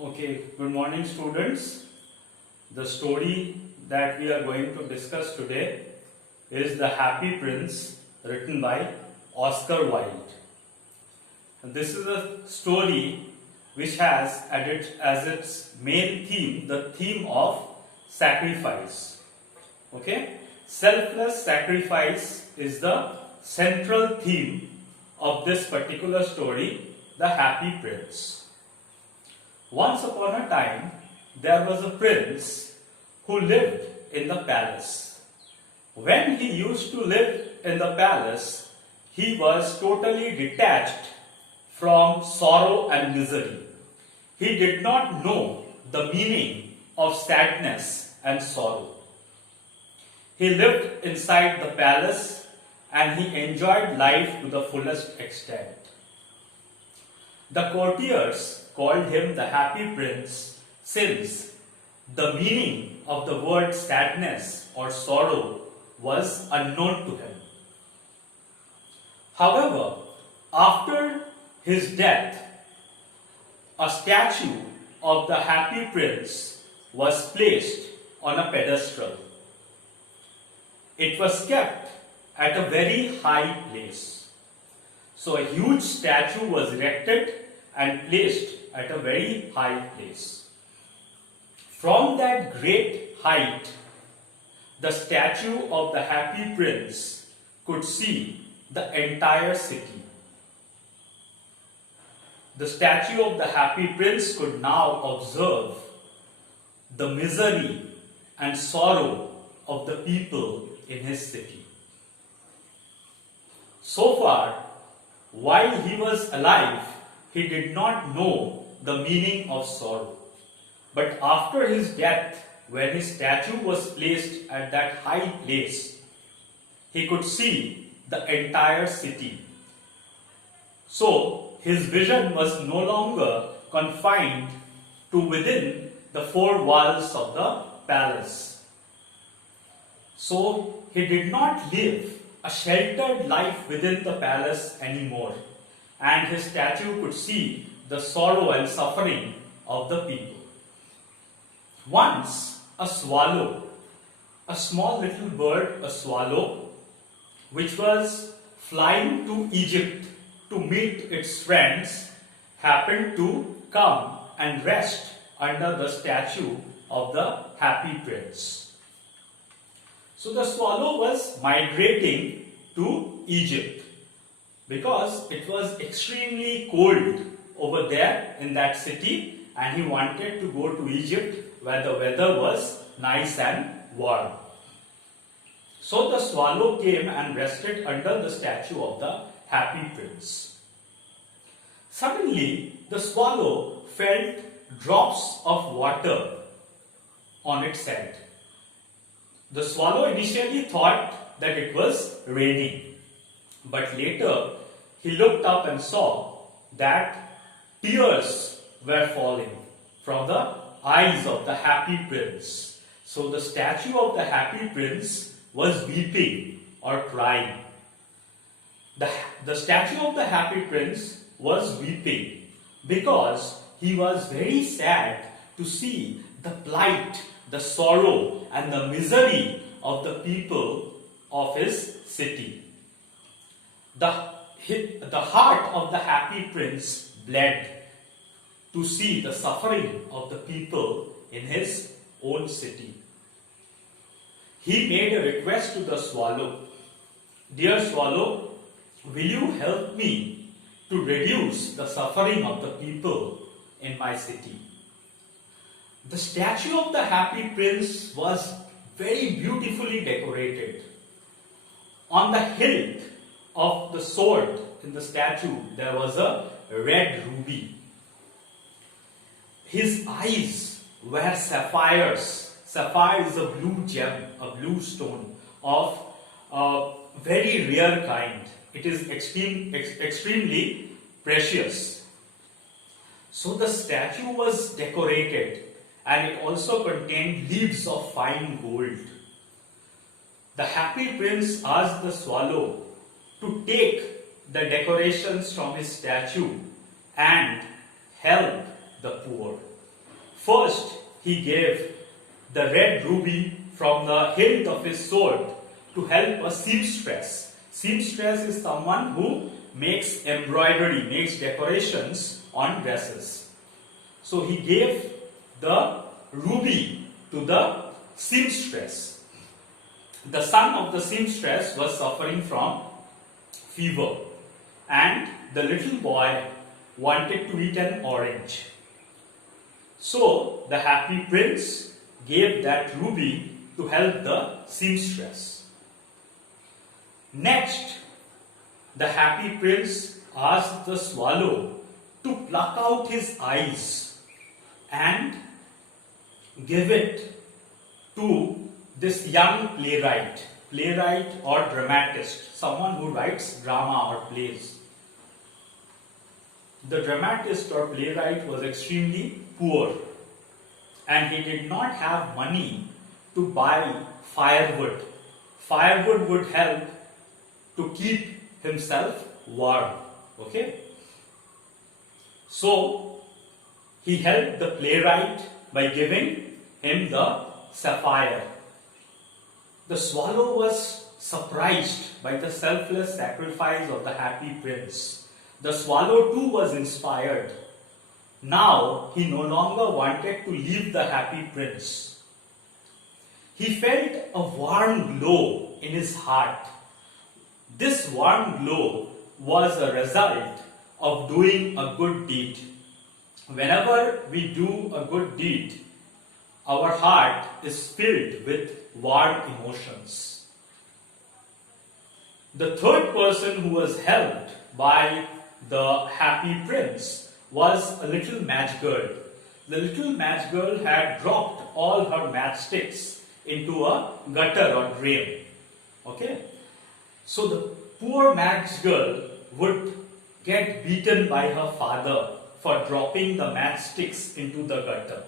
Okay, good morning students. The story that we are going to discuss today is The Happy Prince, written by Oscar Wilde. And this is a story which has as its main theme the theme of sacrifice. Okay, selfless sacrifice is the central theme of this particular story, The Happy Prince. Once upon a time, there was a prince who lived in the palace. When he used to live in the palace, he was totally detached from sorrow and misery. He did not know the meaning of sadness and sorrow. He lived inside the palace and he enjoyed life to the fullest extent. The courtiers called him the Happy Prince since the meaning of the word sadness or sorrow was unknown to him. However, after his death, a statue of the Happy Prince was placed on a pedestal. It was kept at a very high place. So a huge statue was erected and placed at a very high place. From that great height, the statue of the Happy Prince could see the entire city. The statue of the Happy Prince could now observe the misery and sorrow of the people in his city. So far, while he was alive, he did not know the meaning of sorrow. But after his death, when his statue was placed at that high place, he could see the entire city. So his vision was no longer confined to within the four walls of the palace. So he did not live a sheltered life within the palace anymore, and his statue could see the sorrow and suffering of the people. Once a swallow, a small little bird, a swallow, which was flying to Egypt to meet its friends, happened to come and rest under the statue of the Happy Prince. So the swallow was migrating to Egypt because it was extremely cold over there in that city, and he wanted to go to Egypt where the weather was nice and warm. So the swallow came and rested under the statue of the Happy Prince. Suddenly, the swallow felt drops of water on its head. The swallow initially thought that it was raining, but later he looked up and saw that tears were falling from the eyes of the Happy Prince. So the statue of the Happy Prince was weeping or crying. The statue of the Happy Prince was weeping because he was very sad to see the plight, the sorrow and the misery of the people of his city. The heart of the Happy Prince bled to see the suffering of the people in his own city. He made a request to the swallow. Dear swallow, will you help me to reduce the suffering of the people in my city? The statue of the Happy Prince was very beautifully decorated. On the hilt of the sword in the statue, there was a red ruby. His eyes were sapphires. Sapphire is a blue gem, a blue stone of a very rare kind. It is extremely precious. So the statue was decorated, and it also contained leaves of fine gold. The Happy Prince asked the swallow to take the decorations from his statue and help the poor. First, he gave the red ruby from the hilt of his sword to help a seamstress. Seamstress is someone who makes embroidery, makes decorations on dresses. So he gave the ruby to the seamstress. The son of the seamstress was suffering from fever, and the little boy wanted to eat an orange. So the happy prince gave that ruby to help the seamstress. Next, the happy prince asked the swallow to pluck out his eyes and give it to this young playwright or dramatist, someone who writes drama or plays. The dramatist or playwright was extremely poor, and he did not have money to buy firewood. Firewood would help to keep himself warm. Okay? So, he helped the playwright by giving him the sapphire. The swallow was surprised by the selfless sacrifice of the happy prince. The swallow too was inspired. Now he no longer wanted to leave the happy prince. He felt a warm glow in his heart. This warm glow was a result of doing a good deed. Whenever we do a good deed, our heart is filled with warm emotions. The third person who was helped by the happy prince was a little match girl. The little match girl had dropped all her matchsticks into a gutter or drain. Okay? So the poor match girl would get beaten by her father for dropping the matchsticks into the gutter.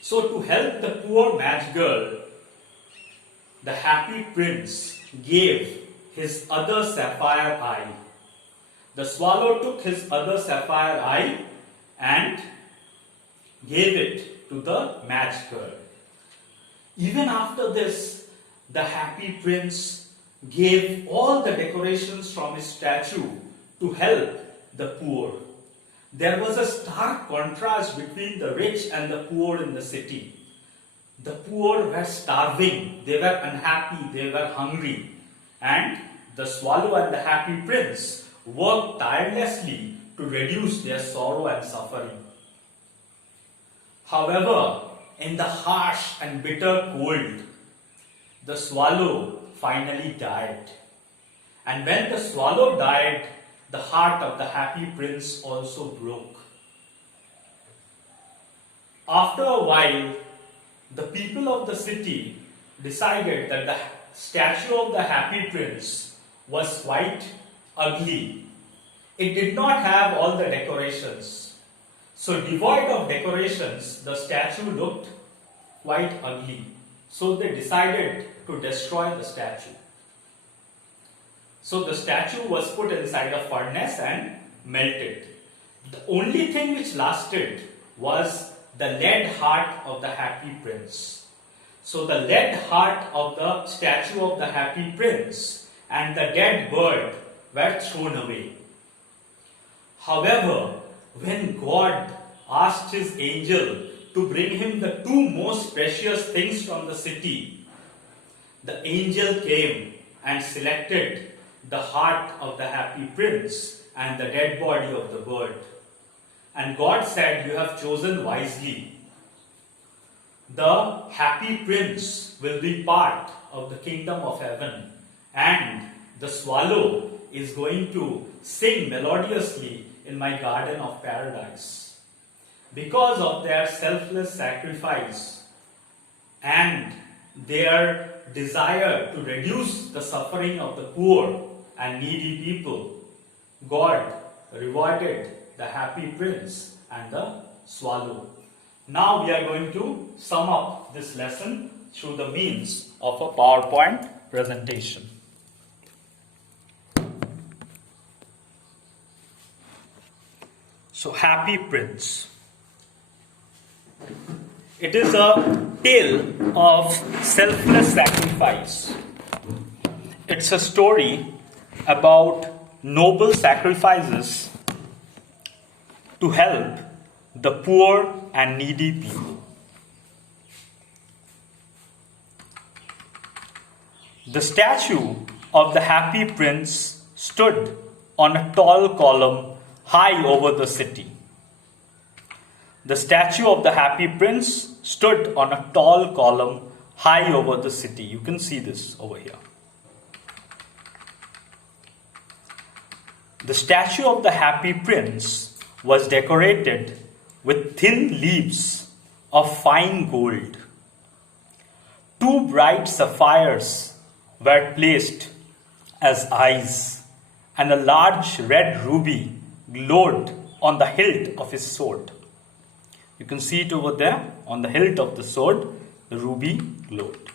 So to help the poor match girl, the happy prince gave his other sapphire eye. The swallow took his other sapphire eye and gave it to the match girl. Even after this, the happy prince gave all the decorations from his statue to help the poor. There was a stark contrast between the rich and the poor in the city. The poor were starving, they were unhappy, they were hungry, and the swallow and the happy prince worked tirelessly to reduce their sorrow and suffering. However, in the harsh and bitter cold, the swallow finally died. And when the swallow died, the heart of the happy prince also broke. After a while, the people of the city decided that the statue of the happy prince was quite ugly. It did not have all the decorations. So devoid of decorations, the statue looked quite ugly. So they decided to destroy the statue. So the statue was put inside a furnace and melted. The only thing which lasted was the lead heart of the happy prince. So the lead heart of the statue of the happy prince and the dead bird were thrown away. However, when God asked his angel to bring him the two most precious things from the city, the angel came and selected the heart of the happy prince and the dead body of the bird. And God said, "You have chosen wisely. The happy prince will be part of the kingdom of heaven, and the swallow is going to sing melodiously in my garden of paradise." Because of their selfless sacrifice and their desire to reduce the suffering of the poor and needy people, God rewarded the happy prince and the swallow. Now we are going to sum up this lesson through the means of a PowerPoint presentation. So, happy prince. It is a tale of selfless sacrifice. It's a story about noble sacrifices to help the poor and needy people. The statue of the happy prince stood on a tall column high over the city. The statue of the happy prince stood on a tall column high over the city. You can see this over here. The statue of the happy prince was decorated with thin leaves of fine gold. 2 bright sapphires were placed as eyes, and a large red ruby glowed on the hilt of his sword. You can see it over there on the hilt of the sword, the ruby glowed.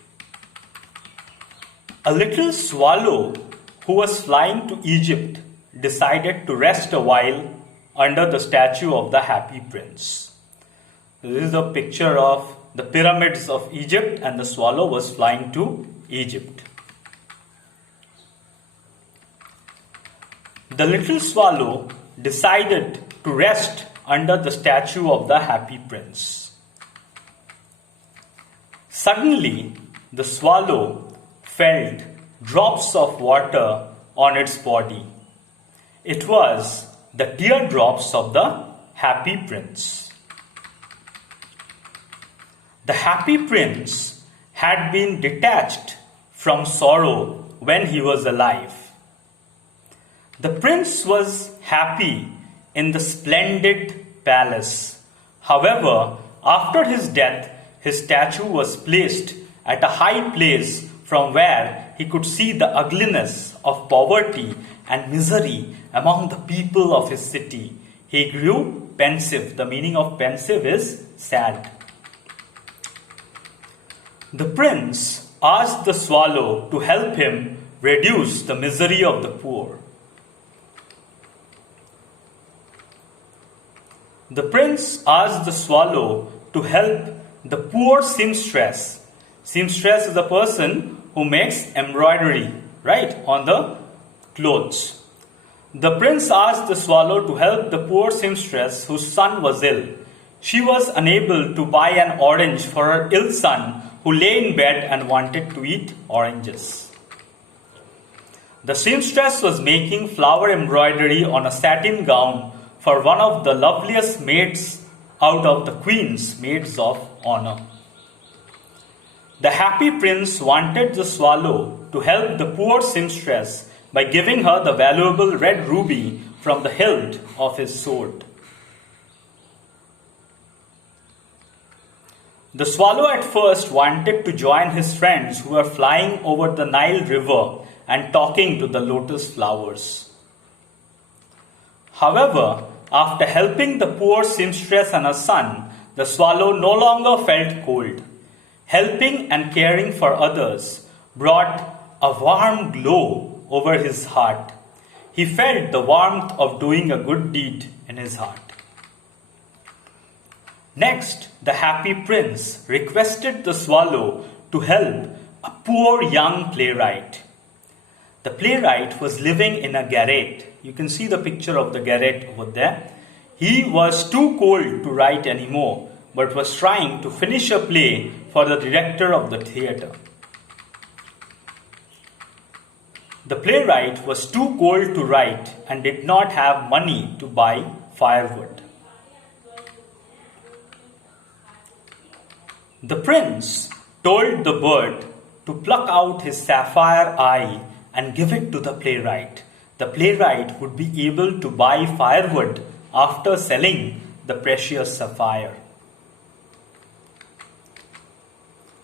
A little swallow who was flying to Egypt decided to rest a while under the statue of the happy prince. This is a picture of the pyramids of Egypt, and the swallow was flying to Egypt. The little swallow decided to rest under the statue of the happy prince. Suddenly, the swallow felt drops of water on its body. It was the teardrops of the happy prince. The happy prince had been detached from sorrow when he was alive. The prince was happy in the splendid palace. However, after his death, his statue was placed at a high place from where he could see the ugliness of poverty and misery among the people of his city. He grew pensive. The meaning of pensive is sad. The prince asked the swallow to help him reduce the misery of the poor. The prince asked the swallow to help the poor seamstress. Seamstress is a person who makes embroidery, right, on the clothes. The prince asked the swallow to help the poor seamstress whose son was ill. She was unable to buy an orange for her ill son who lay in bed and wanted to eat oranges. The seamstress was making flower embroidery on a satin gown for one of the loveliest maids out of the queen's maids of honor. The happy prince wanted the swallow to help the poor seamstress by giving her the valuable red ruby from the hilt of his sword. The swallow at first wanted to join his friends who were flying over the Nile River and talking to the lotus flowers. However, after helping the poor seamstress and her son, the swallow no longer felt cold. Helping and caring for others brought a warm glow over his heart. He felt the warmth of doing a good deed in his heart. Next, the happy prince requested the swallow to help a poor young playwright. The playwright was living in a garret. You can see the picture of the garret over there. He was too cold to write anymore, but was trying to finish a play for the director of the theatre. The playwright was too cold to write and did not have money to buy firewood. The prince told the bird to pluck out his sapphire eye and give it to the playwright. The playwright would be able to buy firewood after selling the precious sapphire.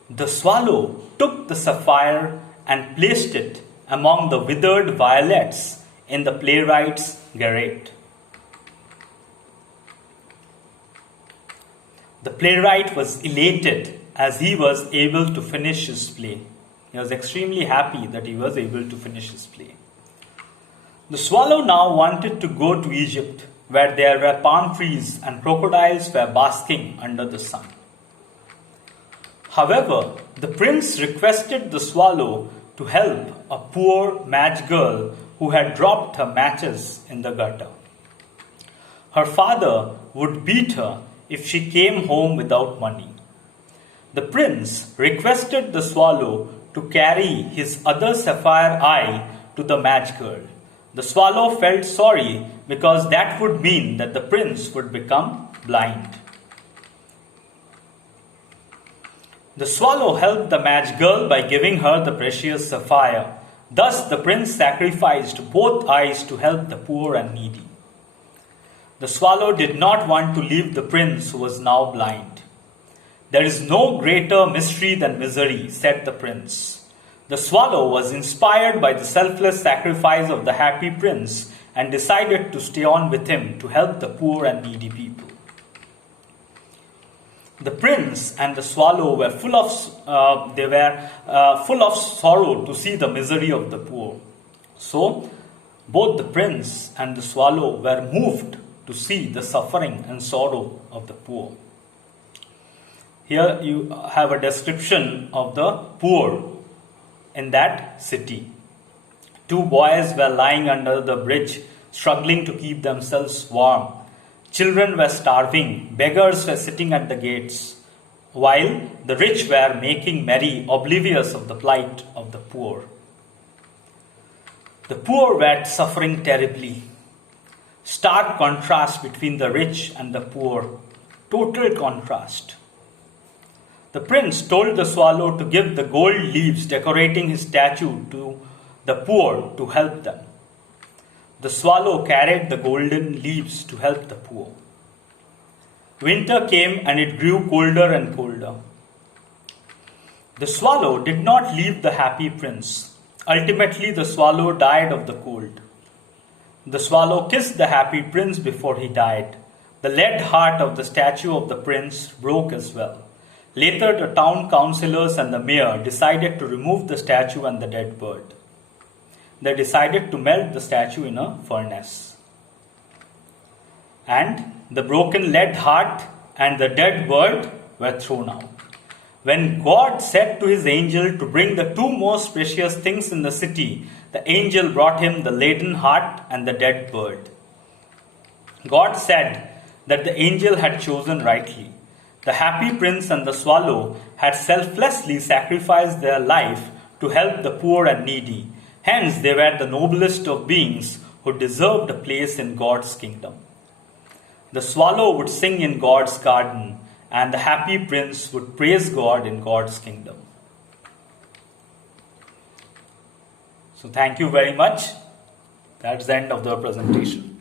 The swallow took the sapphire and placed it among the withered violets in the playwright's garret. The playwright was elated as he was able to finish his play. He was extremely happy that he was able to finish his play. The swallow now wanted to go to Egypt, where there were palm trees and crocodiles were basking under the sun. However, the prince requested the swallow to help a poor match girl who had dropped her matches in the gutter. Her father would beat her if she came home without money. The prince requested the swallow to carry his other sapphire eye to the match girl. The swallow felt sorry because that would mean that the prince would become blind. The swallow helped the match girl by giving her the precious sapphire. Thus, the prince sacrificed both eyes to help the poor and needy. The swallow did not want to leave the prince who was now blind. There is no greater mystery than misery, said the prince. The swallow was inspired by the selfless sacrifice of the happy prince and decided to stay on with him to help the poor and needy people. The prince and the swallow were full of sorrow to see the misery of the poor. So, both the prince and the swallow were moved to see the suffering and sorrow of the poor. Here you have a description of the poor in that city. Two boys were lying under the bridge, struggling to keep themselves warm. Children were starving, beggars were sitting at the gates, while the rich were making merry, oblivious of the plight of the poor. The poor were suffering terribly. Stark contrast between the rich and the poor. Total contrast. The prince told the swallow to give the gold leaves decorating his statue to the poor to help them. The swallow carried the golden leaves to help the poor. Winter came and it grew colder and colder. The swallow did not leave the happy prince. Ultimately, the swallow died of the cold. The swallow kissed the happy prince before he died. The lead heart of the statue of the prince broke as well. Later, the town councillors and the mayor decided to remove the statue and the dead bird. They decided to melt the statue in a furnace. And the broken lead heart and the dead bird were thrown out. When God said to his angel to bring the two most precious things in the city, the angel brought him the leaden heart and the dead bird. God said that the angel had chosen rightly. The happy prince and the swallow had selflessly sacrificed their life to help the poor and needy. Hence, they were the noblest of beings who deserved a place in God's kingdom. The swallow would sing in God's garden, and the happy prince would praise God in God's kingdom. So, thank you very much. That's the end of the presentation.